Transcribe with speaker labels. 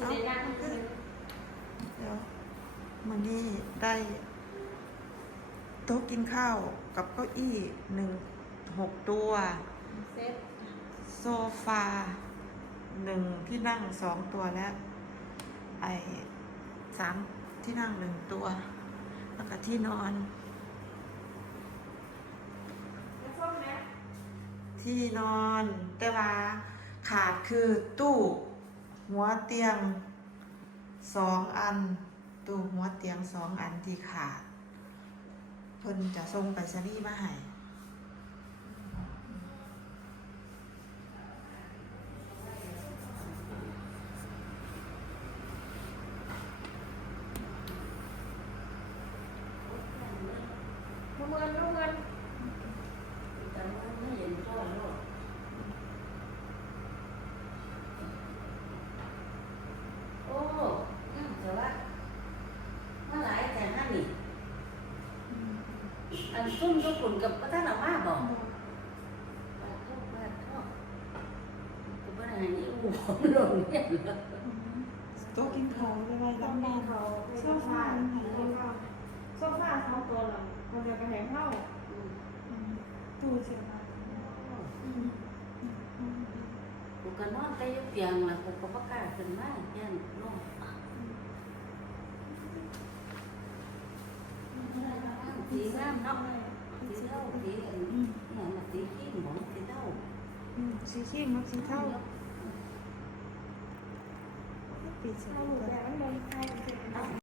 Speaker 1: เดี๋ยวมันนี่ได้โต๊ะกินข้าวกับเก้าอี้หนึ่งหกตัวโซฟาหนึ่งที่นั่งสองตัวและไอสามที่นั่งหนึ่งตัว แล้วก็ที่นอน ที่นอนแต่ว่าขาดคือตู้ หัวเตียงสองอันตู้หัวเตียงสองอันที่ขาด เพิ่นจะส่งไปรษณีย์มาให้
Speaker 2: ลูกเงินลูกเงิน
Speaker 3: แต่ว่าไม่เห็นพ่อโลกโอ้ยังแต่ว่ามาหลายแต่นั่นนี่ อันซุ่มทุกคนกับพระท่านอามาบอกบาดโทษบาดโทษกูไม่ได้ให้อีอูมันหลงเนี่ยเหรอ
Speaker 1: โต๊ะกินข้าวไว้ไว้
Speaker 2: ต้
Speaker 1: ล้า
Speaker 2: อง
Speaker 1: ง
Speaker 2: มี
Speaker 1: บ้าน
Speaker 2: เขาโซฟาโซฟาสองตัวหลังมันจะไปแหงเข้า
Speaker 3: อืม
Speaker 1: ตู้เสียมา
Speaker 3: กูก็นอนใต้ยกเตียงล่ะกูก็บ่กล้าขึ้นมาแย่นลงสีงามเนาะสีเท่าสีอัน นี้เนี่ยน่ะสีขี้หมองสีเท่า
Speaker 1: สีขี้มัก